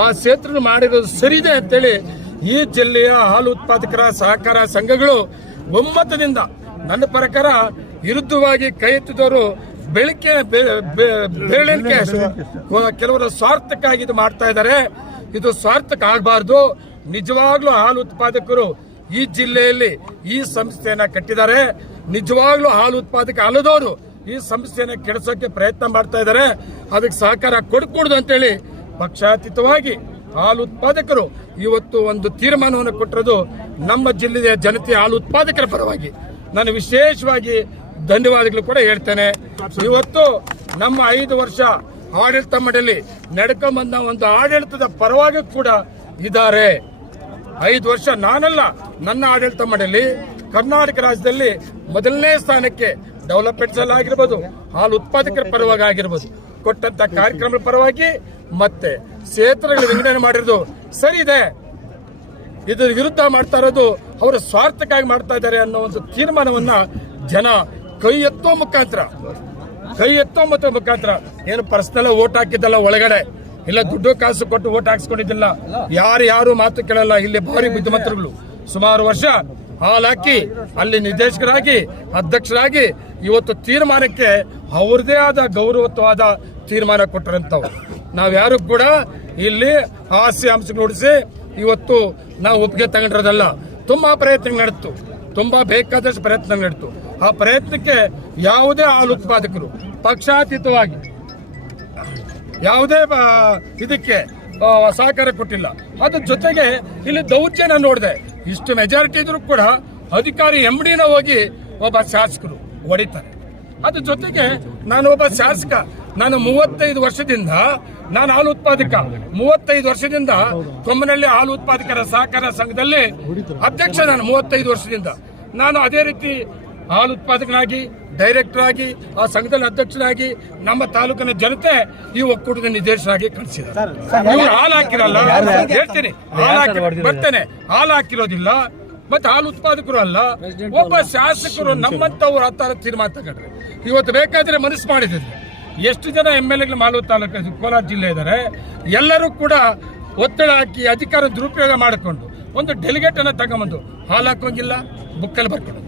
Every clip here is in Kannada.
ಆ ಕ್ಷೇತ್ರ ಮಾಡಿರೋದು ಸರಿದೆ ಅಂತೇಳಿ ಈ ಜಿಲ್ಲೆಯ ಹಾಲು ಉತ್ಪಾದಕರ ಸಹಕಾರ ಸಂಘಗಳು ಒಮ್ಮತದಿಂದ ನನ್ನ ಪ್ರಕಾರ ವಿರುದ್ಧವಾಗಿ ಕೈ ಎತ್ತಿದವರು ಬೆರಳಿಕೆ ಕೆಲವರು ಸ್ವಾರ್ಥಕ್ಕಾಗಿ ಇದು ಮಾಡ್ತಾ ಇದ್ದಾರೆ. ಇದು ಸ್ವಾರ್ಥಕ್ಕೆ ಆಗಬಾರ್ದು. ನಿಜವಾಗ್ಲೂ ಹಾಲು ಉತ್ಪಾದಕರು ಈ ಜಿಲ್ಲೆಯಲ್ಲಿ ಈ ಸಂಸ್ಥೆಯನ್ನ ಕಟ್ಟಿದ್ದಾರೆ. ನಿಜವಾಗ್ಲೂ ಹಾಲು ಉತ್ಪಾದಕ ಅಲ್ಲದವರು ಈ ಸಂಸ್ಥೆಯನ್ನ ಕೆಡಿಸೋಕೆ ಪ್ರಯತ್ನ ಮಾಡ್ತಾ ಇದ್ದಾರೆ. ಅದಕ್ಕೆ ಸಹಕಾರ ಕೊಡಕೂಡದು ಅಂತೇಳಿ ಪಕ್ಷಾತೀತವಾಗಿ ಹಾಲು ಉತ್ಪಾದಕರು ಇವತ್ತು ಒಂದು ತೀರ್ಮಾನವನ್ನು ಕೊಟ್ಟಿರೋದು ನಮ್ಮ ಜಿಲ್ಲೆಯ ಜನತೆಯ ಹಾಲು ಉತ್ಪಾದಕರ ಪರವಾಗಿ ನಾನು ವಿಶೇಷವಾಗಿ ಧನ್ಯವಾದಗಳು ಕೂಡ ಹೇಳ್ತೇನೆ. ಇವತ್ತು ನಮ್ಮ 5 ವರ್ಷ ಆಡಳಿತ ಮಂಡಳಿ ನಡ್ಕೊಂಬಂದ ಒಂದು ಆಡಳಿತದ ಪರವಾಗಿ ಕೂಡ ಇದ್ದಾರೆ. 5 ವರ್ಷ ನಾನಲ್ಲ, ನನ್ನ ಆಡಳಿತ ಮಂಡಳಿ ಕರ್ನಾಟಕ ರಾಜ್ಯದಲ್ಲಿ ಮೊದಲನೇ ಸ್ಥಾನಕ್ಕೆ ಡೆವಲಪ್ಮೆಂಟ್ಸ್ ಅಲ್ಲಿ ಆಗಿರ್ಬೋದು, ಹಾಲು ಉತ್ಪಾದಕರ ಪರವಾಗಿ ಆಗಿರ್ಬೋದು, ಕೊಟ್ಟಂತ ಕಾರ್ಯಕ್ರಮದ ಪರವಾಗಿ ಮತ್ತೆ ಕ್ಷೇತ್ರಗಳ ವಿಂಗಡಣೆ ಮಾಡಿರೋದು ಸರಿ ಇದೆ. ಇದರ ವಿರುದ್ಧ ಮಾಡ್ತಾ ಇರೋದು ಅವರ ಸ್ವಾರ್ಥಕ್ಕಾಗಿ ಮಾಡ್ತಾ ಇದ್ದಾರೆ ಅನ್ನೋ ಒಂದು ತೀರ್ಮಾನವನ್ನ ಜನ ಕೈ ಎತ್ತೋ ಮುಖಾಂತರ ಏನು ಪರ್ಸನಲ್ ವೋಟ್ ಹಾಕಿದ್ದಲ್ಲ, ಒಳಗಡೆ ಇಲ್ಲ ದುಡ್ಡು ಕಾಸು ಕೊಟ್ಟು ವೋಟ್ ಹಾಕ್ಸ್ಕೊಂಡಿದ್ದಿಲ್ಲ. ಯಾರು ಮಾತು ಕೇಳಲ್ಲ. ಇಲ್ಲಿ ಭಾರಿ ಬುದ್ಧಿಮಂತರುಗಳು ಸುಮಾರು ವರ್ಷ ಹಾಲಾಕಿ ಅಲ್ಲಿ ನಿರ್ದೇಶಕರಾಗಿ ಅಧ್ಯಕ್ಷರಾಗಿ ಇವತ್ತು ತೀರ್ಮಾನಕ್ಕೆ ಅವರದೇ ಆದ ಗೌರವತ್ವವಾದ ತೀರ್ಮಾನ ಕೊಟ್ಟರಂತವ್ರು. ನಾವ್ಯಾರು ಕೂಡ ಇಲ್ಲಿ ಹಾಸ್ಯ ಅಂಶ ನುಡಿಸಿ ಇವತ್ತು ನಾವು ಒಪ್ಪಿಗೆ ತಗೊಂಡಿರೋದಲ್ಲ. ತುಂಬಾ ಪ್ರಯತ್ನ ನಡೆತು, ತುಂಬಾ ಬೇಕಾದಷ್ಟು ಪ್ರಯತ್ನ ನಡೆತು. ಆ ಪ್ರಯತ್ನಕ್ಕೆ ಯಾವುದೇ ಹಾಲು ಉತ್ಪಾದಕರು ಪಕ್ಷಾತೀತವಾಗಿ ಯಾವುದೇ ಇದಕ್ಕೆ ಸಹಕಾರ ಕೊಟ್ಟಿಲ್ಲ. ಅದ್ರ ಜೊತೆಗೆ ಇಲ್ಲಿ ದೌರ್ಜನ್ಯ ನೋಡಿದೆ. ಇಷ್ಟು ಮೆಜಾರಿಟಿ ಇದ್ರು ಕೂಡ ಅಧಿಕಾರಿ MDನ ಹೋಗಿ ಒಬ್ಬ ಶಾಸಕರು ಹೊಡಿತಾರೆ. ಅದ್ರ ಜೊತೆಗೆ ನಾನು ಒಬ್ಬ ಶಾಸಕ, ನಾನು 35 ವರ್ಷದಿಂದ ನಾನು ಹಾಲು ಉತ್ಪಾದಕ, 35 ವರ್ಷದಿಂದ ಕೊಮ್ಮನಹಳ್ಳಿ ಹಾಲು ಉತ್ಪಾದಕರ ಸಹಕಾರ ಸಂಘದಲ್ಲಿ ಅಧ್ಯಕ್ಷ. ನಾನು 35 ವರ್ಷದಿಂದ ನಾನು ಅದೇ ರೀತಿ ಹಾಲು ಉತ್ಪಾದಕನಾಗಿ ಡೈರೆಕ್ಟರ್ ಆಗಿ ಆ ಸಂಘದಲ್ಲಿ ಅಧ್ಯಕ್ಷನಾಗಿ ನಮ್ಮ ತಾಲೂಕಿನ ಜನತೆ ಈ ಒಕ್ಕೂಟದ ನಿರ್ದೇಶಕರಾಗಿ ಕಳಿಸಿದ್ದಾರೆ. ಇವರು ಹಾಲು ಹಾಕಿರಲ್ಲ, ಹೇಳ್ತೀನಿ, ಬರ್ತೇನೆ, ಹಾಲು ಹಾಕಿರೋದಿಲ್ಲ. ಮತ್ತೆ ಹಾಲು ಉತ್ಪಾದಕರು ಅಲ್ಲ, ಒಬ್ಬ ಶಾಸಕರು ನಮ್ಮಂತವ್ರು ಆ ತರ ತೀರ್ಮಾನ ತಗೊಂಡ್ರೆ ಇವತ್ತು ಬೇಕಾದ್ರೆ ಮನಸ್ಸು ಮಾಡಿದ್ರೆ ಎಷ್ಟು ಜನ MLAಗಳು ಮಾಲೂರು ತಾಲೂಕು ಕೋಲಾರ ಜಿಲ್ಲೆ ಇದ್ದಾರೆ. ಎಲ್ಲರೂ ಕೂಡ ಒತ್ತಡ ಹಾಕಿ ಅಧಿಕಾರ ದುರುಪಯೋಗ ಮಾಡಿಕೊಂಡು ಒಂದು ಡೆಲಿಗೇಟ್ ಅನ್ನ ತಗೊಂಬಂದು ಹಾಲು ಹಾಕೋಂಗಿಲ್ಲ, ಬುಕ್ಕಲ್ಲಿ ಬರ್ಕೊಂಡು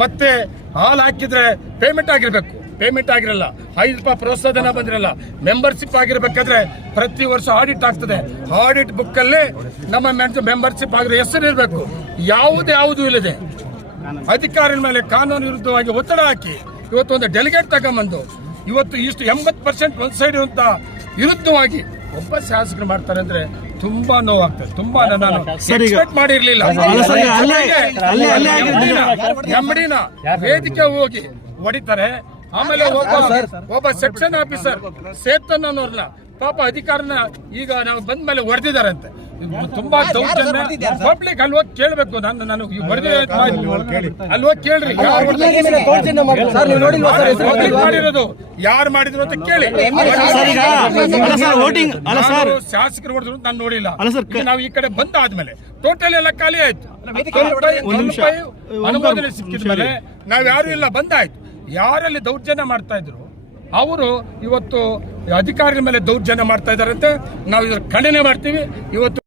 ಮತ್ತೆ ಹಾಲು ಹಾಕಿದ್ರೆ ಪೇಮೆಂಟ್ ಆಗಿರ್ಬೇಕು, ಪೇಮೆಂಟ್ ಆಗಿರಲ್ಲ. 5 ರೂಪಾಯಿ ಪ್ರೋತ್ಸಾಹಧನ ಬಂದಿರಲ್ಲ. ಮೆಂಬರ್ಶಿಪ್ ಆಗಿರ್ಬೇಕಾದ್ರೆ ಪ್ರತಿ ವರ್ಷ ಆಡಿಟ್ ಆಗ್ತದೆ. ಆಡಿಟ್ ಬುಕ್ ಅಲ್ಲಿ ನಮ್ಮ ಮೆಂಬರ್ಶಿಪ್ ಆಗಿರೋ ಹೆಸರು ಇರಬೇಕು. ಯಾವುದು ಇಲ್ಲದೆ ಅಧಿಕಾರಿಗಳ ಮೇಲೆ ಕಾನೂನು ವಿರುದ್ಧವಾಗಿ ಒತ್ತಡ ಹಾಕಿ ಇವತ್ತು ಒಂದು ಡೆಲಿಗೇಟ್ ತಗೊಂಬಂದು ಇವತ್ತು ಇಷ್ಟು 80% ಒಂದ್ ಸೈಡ್ ಅಂತ ವಿರುದ್ಧವಾಗಿ ಒಬ್ಬ ಶಾಸಕರು ಮಾಡ್ತಾರೆ ಅಂದ್ರೆ ತುಂಬಾ ನೋವಾಗ್ತದೆ. ತುಂಬಾ ನಾನು ಎಕ್ಸ್ಪೆಕ್ಟ್ ಮಾಡಿರ್ಲಿಲ್ಲ. MDನ ವೇದಿಕೆ ಹೋಗಿ ಹೊಡಿತಾರೆ. ಆಮೇಲೆ ಒಬ್ಬ ಸೆಕ್ಷನ್ ಆಫೀಸರ್ ಸೇತನ್ ಅನ್ನೋರ್ನ ಪಾಪ ಅಧಿಕಾರನ ಈಗ ನಾವು ಬಂದ ಮೇಲೆ ಹೊಡೆದಿದ್ದಾರಂತೆ. ತುಂಬಾ ದೌರ್ಜನ್ಯ. ಪಬ್ಲಿಕ್ ಅಲ್ವಾ ಕೇಳ್ಬೇಕು, ನಾನು ಅಲ್ವಾ ಕೇಳ್ರಿ, ಮಾಡಿರೋದು ಯಾರು ಮಾಡಿದ್ರು ಅಂತ ಕೇಳಿ. ಶಾಸಕರು ಹೊಡೆದ್ರು ನಾನು ನೋಡಿಲ್ಲ. ನಾವು ಈ ಕಡೆ ಬಂದಾದ್ಮೇಲೆ ಟೋಟಲ್ ಎಲ್ಲ ಖಾಲಿ ಆಯ್ತು. ಅನುಮೋದನೆ ಸಿಕ್ಕಿದ ಮೇಲೆ ನಾವ್ ಯಾರು ಇಲ್ಲ, ಬಂದಾಯ್ತು. ಯಾರಲ್ಲಿ ದೌರ್ಜನ್ಯ ಮಾಡ್ತಾ ಇದ್ರು ಅವರು ಇವತ್ತು ಅಧಿಕಾರಿಗಳ ಮೇಲೆ ದೌರ್ಜನ್ಯ ಮಾಡ್ತಾ ಇದಾರಂತೆ. ನಾವು ಇದ್ರ ಖಂಡನೆ ಮಾಡ್ತೀವಿ. ಇವತ್ತು